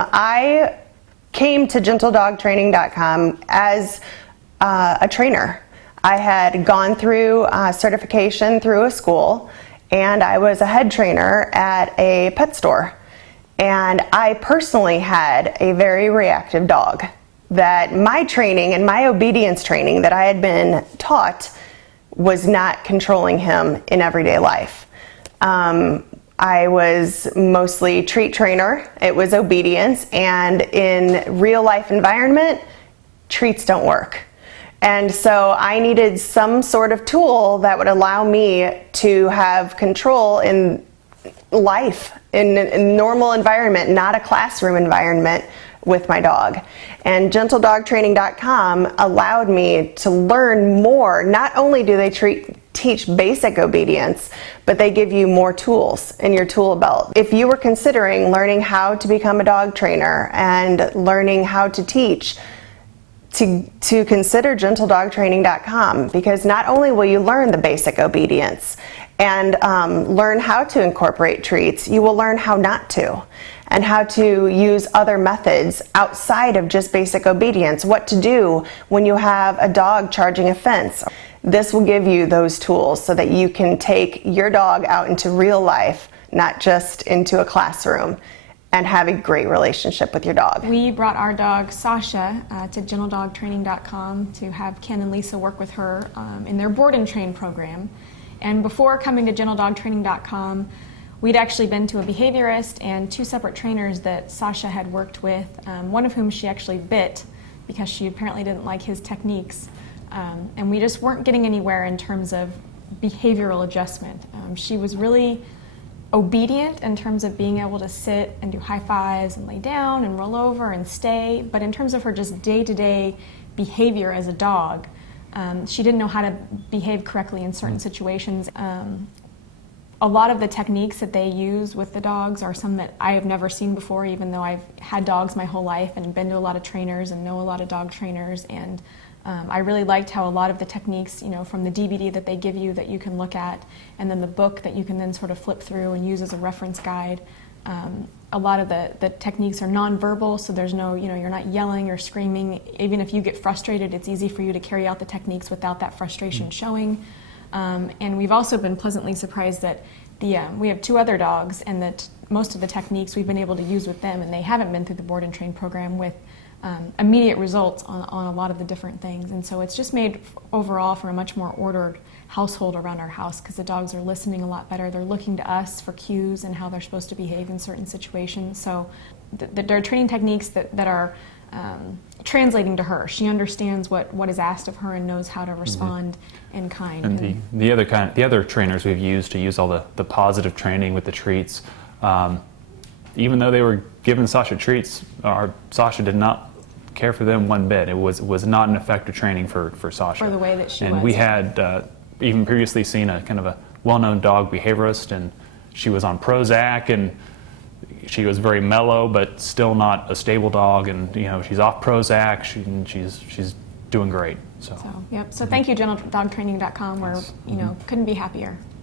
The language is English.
I came to GentleDogTraining.com as a trainer. I had gone through certification through a school, and I was a head trainer at a pet store. And I personally had a very reactive dog that my training and my obedience training that I had been taught was not controlling him in everyday life. I was mostly treat trainer, it was obedience, and in real life environment, treats don't work. And so I needed some sort of tool that would allow me to have control in life, in a normal environment, not a classroom environment with my dog. And GentleDogTraining.com allowed me to learn more. Not only do they teach basic obedience, but they give you more tools in your tool belt. If you were considering learning how to become a dog trainer and learning how to teach, to consider GentleDogTraining.com, because not only will you learn the basic obedience and learn how to incorporate treats, you will learn how not to, and how to use other methods outside of just basic obedience, what to do when you have a dog charging a fence. This will give you those tools so that you can take your dog out into real life, not just into a classroom, and have a great relationship with your dog. We brought our dog Sasha to GentleDogTraining.com to have Ken and Lisa work with her in their board and train program. And before coming to GentleDogTraining.com, we'd actually been to a behaviorist and two separate trainers that Sasha had worked with, one of whom she actually bit because she apparently didn't like his techniques. And we just weren't getting anywhere in terms of behavioral adjustment. She was really obedient in terms of being able to sit and do high fives and lay down and roll over and stay, but in terms of her just day-to-day behavior as a dog, she didn't know how to behave correctly in certain situations. A lot of the techniques that they use with the dogs are some that I have never seen before, even though I've had dogs my whole life and been to a lot of trainers and know a lot of dog trainers. And I really liked how a lot of the techniques, from the DVD that they give you that you can look at, and then the book that you can then sort of flip through and use as a reference guide. A lot of the techniques are nonverbal, so there's no, you're not yelling or screaming. Even if you get frustrated, it's easy for you to carry out the techniques without that frustration showing. And we've also been pleasantly surprised that we have two other dogs, and that most of the techniques we've been able to use with them, and they haven't been through the board and train program, with immediate results on a lot of the different things. And so it's just made overall for a much more ordered household around our house, because the dogs are listening a lot better. They're looking to us for cues and how they're supposed to behave in certain situations. So there are training techniques that are translating to her. She understands what is asked of her and knows how to respond in kind. And the other trainers we've used to use all the positive training with the treats, even though they were giving Sasha treats, Sasha did not care for them one bit. It was not an effective training for Sasha. For the way that she was. And we had even previously seen a kind of a well-known dog behaviorist, and she was on Prozac, and she was very mellow, but still not a stable dog. And she's off Prozac, she's doing great. So yep. So thank you, GentleDogTraining.com. We're couldn't be happier.